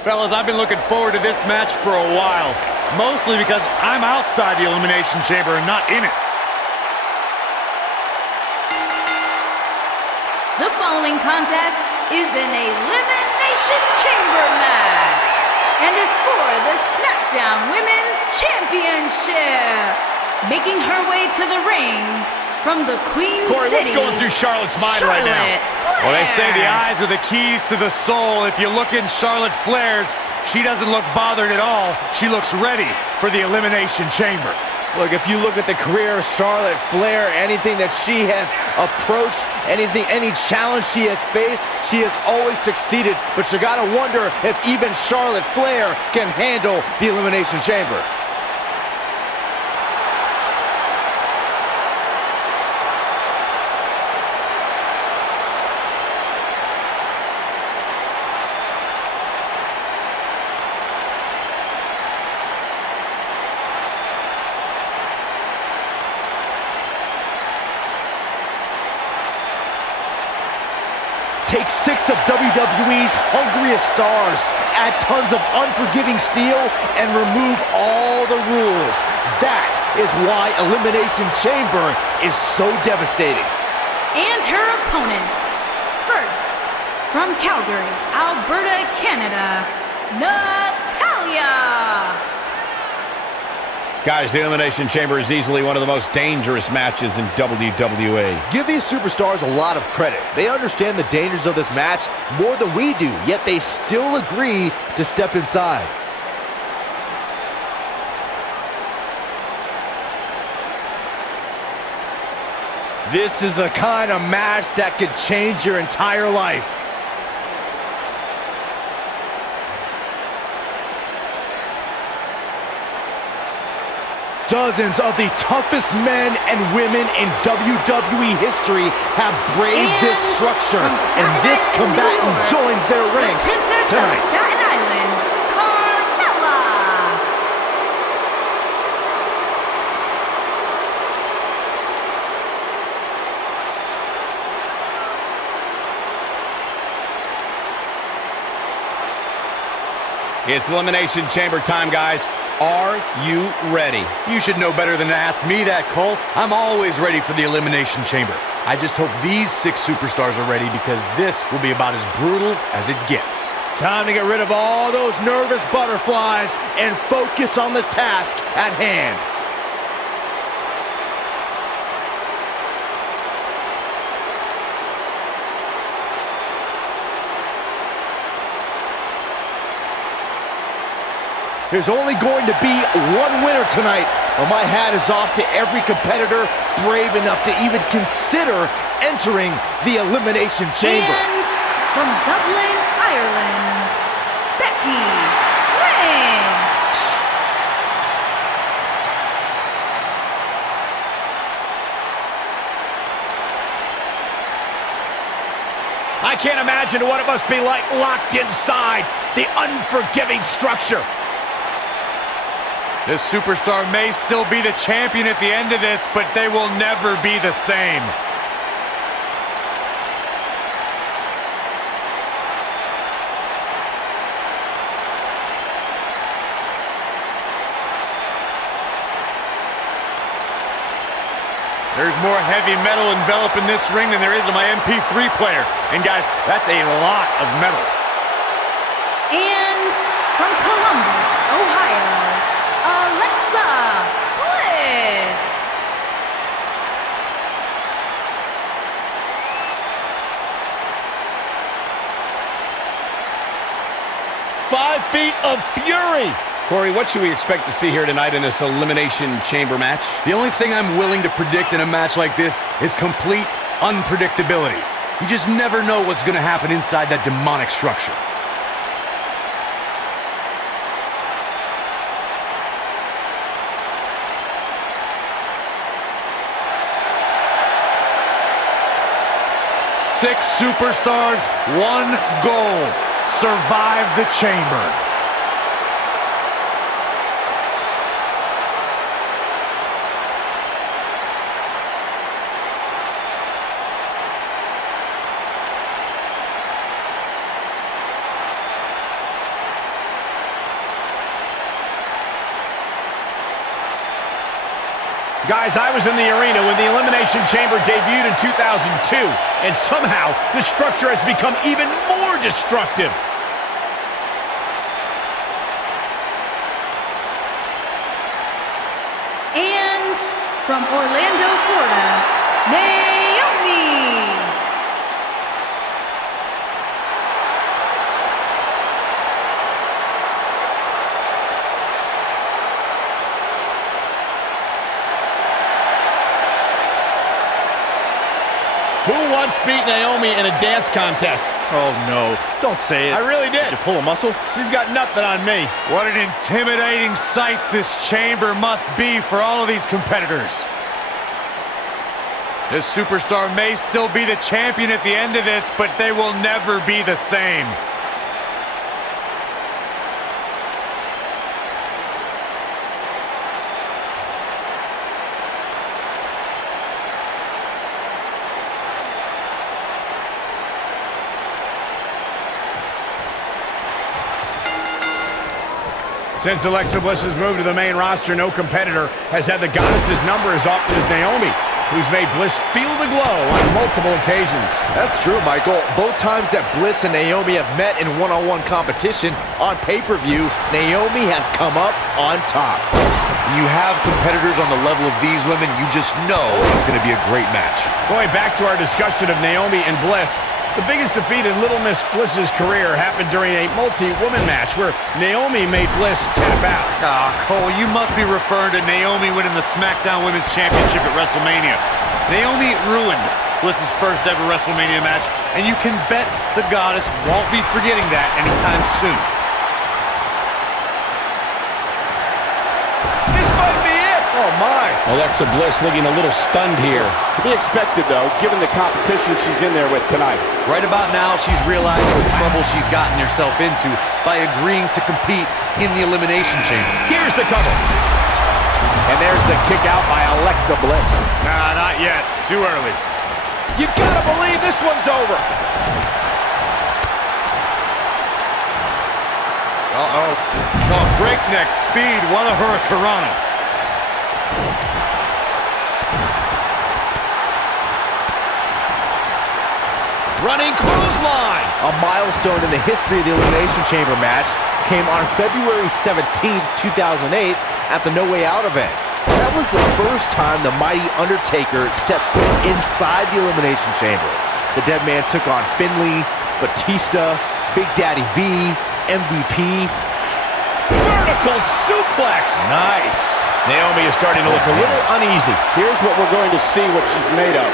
Fellas, I've been looking forward to this match for a while, mostly because I'm outside the Elimination Chamber and not in it. The following contest is an Elimination Chamber match and is for the Smackdown Women's Championship. Making her way to the ring from the Queen Corey, City, what's going through Charlotte's mind right now? Flair. Well, they say the eyes are the keys to the soul. If you look in Charlotte Flair's, she doesn't look bothered at all. She looks ready for the Elimination Chamber. Look, if you look at the career of Charlotte Flair, anything that she has approached, any challenge she has faced, she has always succeeded. But you gotta wonder if even Charlotte Flair can handle the Elimination Chamber. Take 6 of WWE's hungriest stars, add tons of unforgiving steel, and remove all the rules. That is why Elimination Chamber is so devastating. And her opponents. First, from Calgary, Alberta, Canada, Natalya. Guys, the Elimination Chamber is easily one of the most dangerous matches in WWE. Give these superstars a lot of credit. They understand the dangers of this match more than we do, yet they still agree to step inside. This is the kind of match that could change your entire life. Dozens of the toughest men and women in WWE history have braved this structure, and this combatant joins their ranks tonight. Of Staten Island, Carmella. It's Elimination Chamber time, guys. Are you ready? You should know better than to ask me that, Cole. I'm always ready for the Elimination Chamber. I just hope these 6 superstars are ready, because this will be about as brutal as it gets. Time to get rid of all those nervous butterflies and focus on the task at hand. There's only going to be one winner tonight, but my hat is off to every competitor brave enough to even consider entering the Elimination Chamber. And from Dublin, Ireland, Becky Lynch. I can't imagine what it must be like locked inside the unforgiving structure. This superstar may still be the champion at the end of this, but they will never be the same. There's more heavy metal enveloping this ring than there is in my MP3 player. And guys, that's a lot of metal. And from Columbus, Ohio, Alexa Bliss. Five feet of fury. Corey, what should we expect to see here tonight in this Elimination Chamber match? The only thing I'm willing to predict in a match like this is complete unpredictability. You just never know what's going to happen inside that demonic structure. Six superstars, one goal: survive the chamber. Guys, I was in the arena when the Elimination Chamber debuted in 2002, and somehow the structure has become even more destructive. And from Orlando, Florida, Naomi. Who once beat Naomi in a dance contest? Oh, no. Don't say it. I really did. Did you pull a muscle? She's got nothing on me. What an intimidating sight this chamber must be for all of these competitors. This superstar may still be the champion at the end of this, but they will never be the same. Since Alexa Bliss's move to the main roster, no competitor has had the goddess's number as often as Naomi, who's made Bliss feel the glow on multiple occasions. That's true, Michael. Both times that Bliss and Naomi have met in one-on-one competition on pay-per-view, Naomi has come up on top. When you have competitors on the level of these women, you just know it's going to be a great match. Going back to our discussion of Naomi and Bliss, the biggest defeat in Little Miss Bliss's career happened during a multi-woman match where Naomi made Bliss tap out. Cole, you must be referring to Naomi winning the Smackdown Women's Championship at WrestleMania. Naomi ruined Bliss's first ever WrestleMania match, and you can bet the goddess won't be forgetting that anytime soon. This might be it! Oh, my. Alexa Bliss looking a little stunned here. To be expected, though, given the competition she's in there with tonight. Right about now, she's realizing the trouble she's gotten herself into by agreeing to compete in the Elimination Chamber. Here's the cover. And there's the kick out by Alexa Bliss. Nah, not yet. Too early. You gotta believe this one's over. Uh-oh. Oh, breakneck speed. What a hurricanrana. Running clothesline. A milestone in the history of the Elimination Chamber match came on February 17th, 2008 at the No Way Out event. That was the first time the mighty Undertaker stepped foot inside the Elimination Chamber. The Dead Man took on Finlay, Batista, Big Daddy V, MVP. Vertical suplex. Nice. Naomi is starting to look a little uneasy. Here's what we're going to see what she's made of.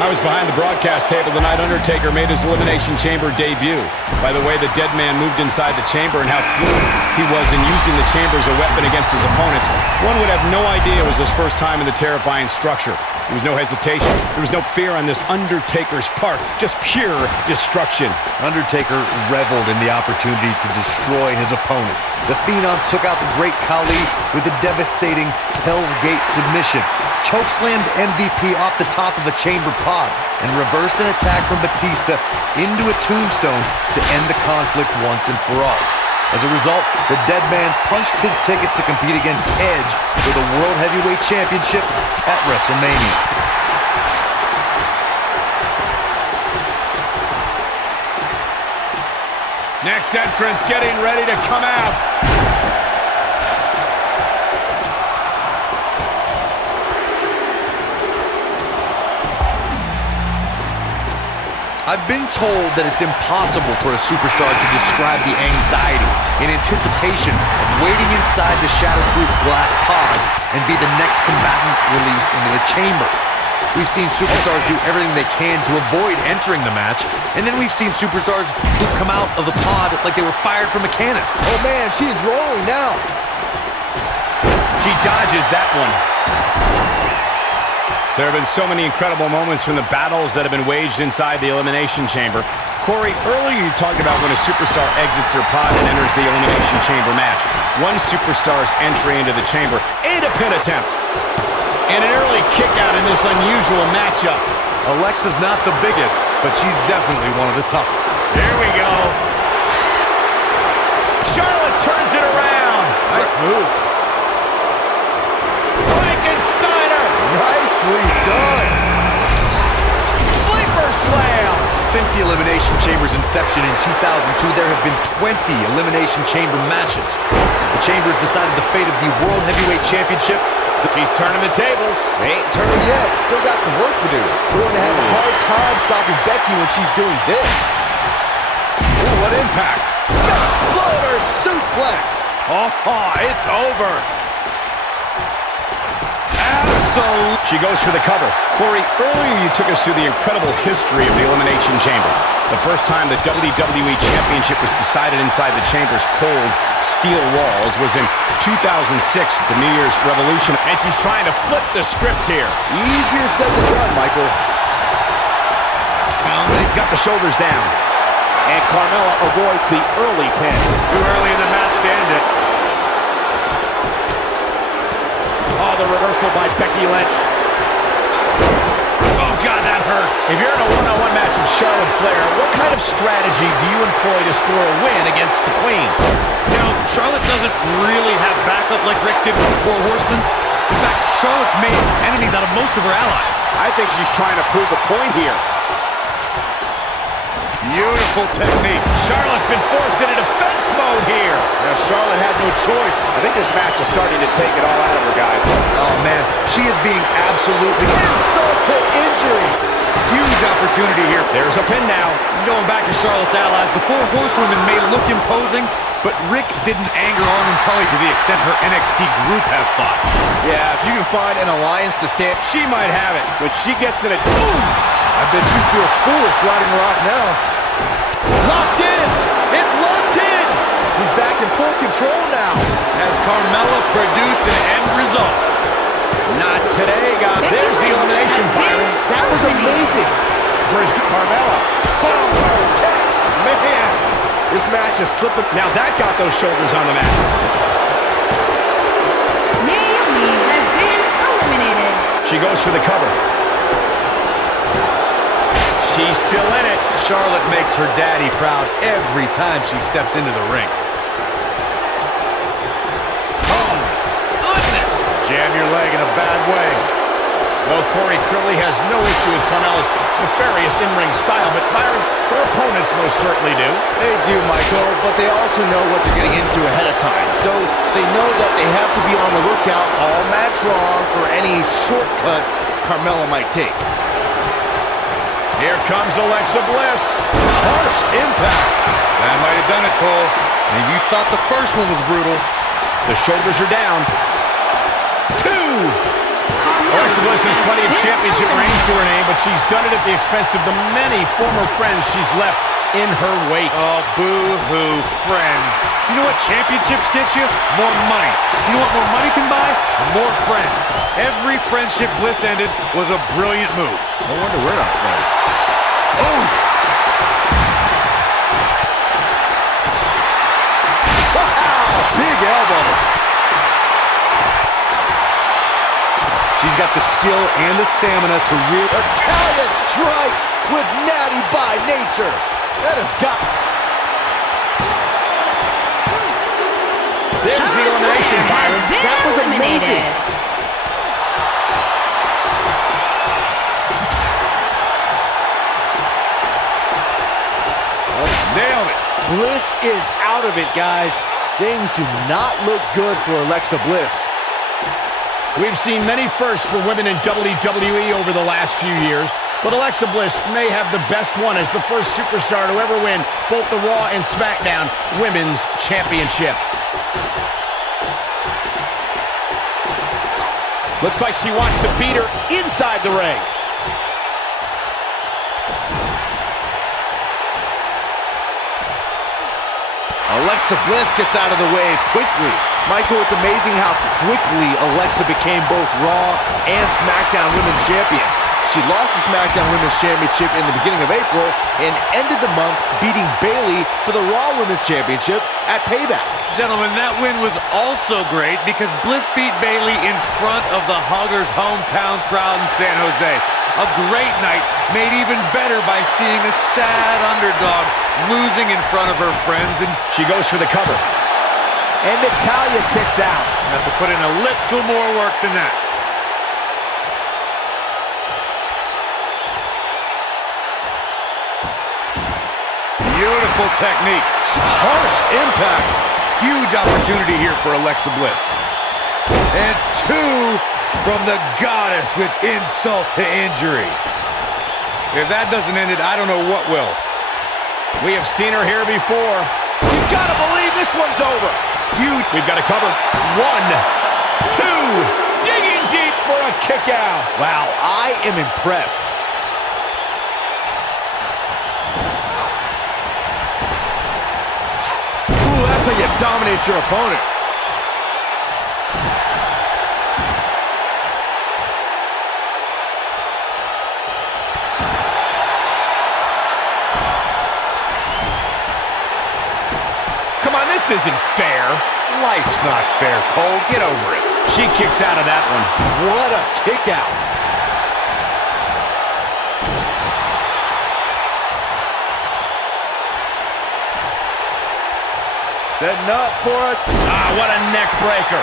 I was behind the broadcast table the night Undertaker made his Elimination Chamber debut. By the way, the Dead Man moved inside the chamber and how fluid he was in using the chamber as a weapon against his opponents, one would have no idea it was his first time in the terrifying structure. There was no hesitation. There was no fear on this Undertaker's part. Just pure destruction. Undertaker reveled in the opportunity to destroy his opponent. The Phenom took out the Great Khali with a devastating Hell's Gate submission, chokeslammed MVP off the top of a chamber pod, and reversed an attack from Batista into a tombstone to end the conflict once and for all. As a result, the Dead Man punched his ticket to compete against Edge for the World Heavyweight Championship at WrestleMania. Next entrance getting ready to come out. I've been told that it's impossible for a superstar to describe the anxiety and anticipation of waiting inside the shatterproof glass pods and be the next combatant released into the chamber. We've seen superstars do everything they can to avoid entering the match, and then we've seen superstars who've come out of the pod like they were fired from a cannon. Oh, man, she's rolling now. She dodges that one. There have been so many incredible moments from the battles that have been waged inside the Elimination Chamber. Corey, earlier you talked about when a superstar exits their pod and enters the Elimination Chamber match. One superstar's entry into the chamber, and a pin attempt. And an early kick out in this unusual matchup. Alexa's not the biggest, but she's definitely one of the toughest. Here we go. Charlotte turns it around. Nice move. Frankensteiner. Nicely done. Sleeper slam. Since the Elimination Chamber's inception in 2002, there have been 20 Elimination Chamber matches. The Chambers decided the fate of the World Heavyweight Championship. He's turning the tables. They ain't turning yet. Still got some work to do. We're going to have a hard time stopping Becky when she's doing this. Ooh, what impact. Exploder suplex. Oh, it's over. She goes for the cover. Corey, earlier you took us through the incredible history of the Elimination Chamber. The first time the WWE Championship was decided inside the Chamber's cold steel walls was in 2006, the New Year's Revolution. And she's trying to flip the script here. Easier said than done, Michael. Got the shoulders down. And Carmella avoids the early pin. Too early in the match to end it. Oh, the reversal by Becky Lynch. Oh, God, that hurt. If you're in a one-on-one match with Charlotte Flair, what kind of strategy do you employ to score a win against the Queen? You know, Charlotte doesn't really have backup like Rick did with the Four Horsemen. In fact, Charlotte's made enemies out of most of her allies. I think she's trying to prove a point here. Beautiful technique. Charlotte's been forced into defense mode here. Now, Charlotte had no choice. I think this match is starting to take it all out of her, guys. Oh, man, she is being absolutely Insult to injury. huge opportunity here. There's a pin now. Going back to Charlotte's allies, the Four Horsewomen may look imposing, but Rick didn't anger Arn and Tully to the extent her NXT group have fought. Yeah, if you can find an alliance to stand, She might have it. When she gets in a... I bet you feel foolish riding her off now. Locked in. It's locked in. He's back in full control now. Has Carmella produced an end result? Not today, guys. There's the elimination, Byron. That was amazing. Where's Carmella? Man, this match is slipping. Now that got those shoulders on the mat. Naomi has been eliminated. She goes for the cover. She's still in it. Charlotte makes her daddy proud every time she steps into the ring. Oh, my goodness! Jam your leg in a bad way. Well, Corey clearly has no issue with Carmella's nefarious in-ring style, but Byron, her opponents most certainly do. They do, Michael, but they also know what they're getting into ahead of time. So they know that they have to be on the lookout all match long for any shortcuts Carmella might take. Here comes Alexa Bliss. Harsh impact. That might have done it, Cole. And you thought the first one was brutal. The shoulders are down. 2! Alexa Bliss has plenty of championship reigns to her name, but she's done it at the expense of the many former friends she's left in her wake. Oh, boo-hoo, friends. You know what championships get you? More money. You know what more money can buy? More friends. Every friendship Bliss ended was a brilliant move. No wonder we're not friends. Oh! Wow! Big elbow. She's got the skill and the stamina to rear. Natalia strikes with natty by nature. That has got... There's the elimination, Byron. That was amazing. Nailed it. Bliss is out of it, guys. Things do not look good for Alexa Bliss. We've seen many firsts for women in WWE over the last few years, but Alexa Bliss may have the best one as the first superstar to ever win both the Raw and Smackdown Women's Championship. Looks like she wants to beat her inside the ring. Alexa Bliss gets out of the way quickly. Michael, it's amazing how quickly Alexa became both Raw and SmackDown Women's Champion. She lost the SmackDown Women's Championship in the beginning of April and ended the month beating Bayley for the Raw Women's Championship at Payback. Gentlemen, that win was also great because Bliss beat Bayley in front of the Huggers' hometown crowd in San Jose. A great night made even better by seeing a sad underdog losing in front of her friends. And She goes for the cover. And Natalia kicks out. have to put in a little more work than that. Beautiful technique. Harsh impact. Huge opportunity here for Alexa Bliss. And two from the goddess with insult to injury. If that doesn't end it, I don't know what will. We have seen her here before. You gotta believe this one's over. Huge. We've got to cover. 1, 2, digging deep for a kick out. Wow, I am impressed. Ooh, that's how you dominate your opponent. Come on, this isn't fair. Life's not fair, Cole. Get over it. She kicks out of that one. What a kick out. Setting up for it. Ah, what a neck breaker.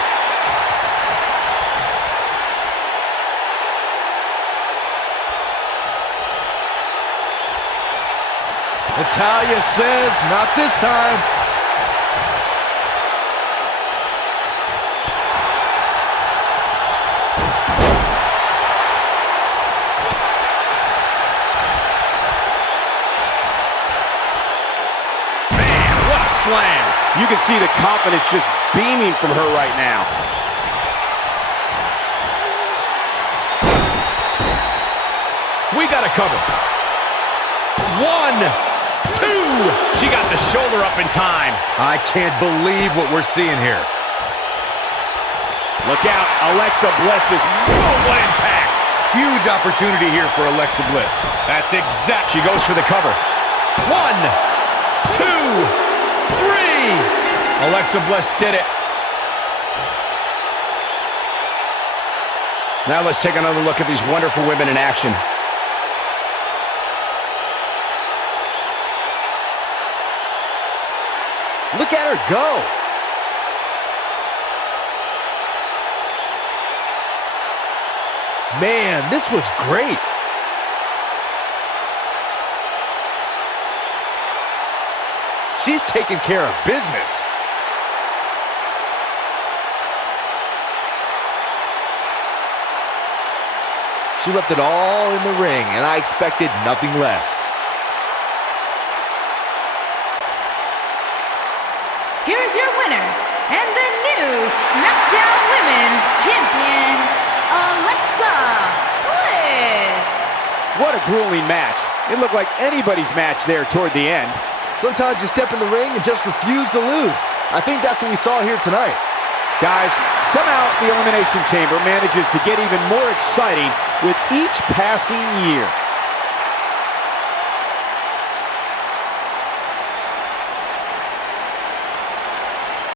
Natalya says, not this time. Man, what a slam. You can see the confidence just beaming from her right now. We got to cover. 1, 2. She got the shoulder up in time. I can't believe what we're seeing here. Look out, Alexa Bliss's What impact. Huge opportunity here for Alexa Bliss. That's exact. She goes for the cover. 1, 2, 3. Alexa Bliss did it. Now let's take another look at these wonderful women in action. Look at her go. Man, this was great. She's taking care of business. She left it all in the ring, and I expected nothing less. Here's your winner, and the new SmackDown Women's Champion, Alexa Bliss. What a grueling match. It looked like anybody's match there toward the end. Sometimes you step in the ring and just refuse to lose. I think that's what we saw here tonight. Guys, somehow the Elimination Chamber manages to get even more exciting with each passing year.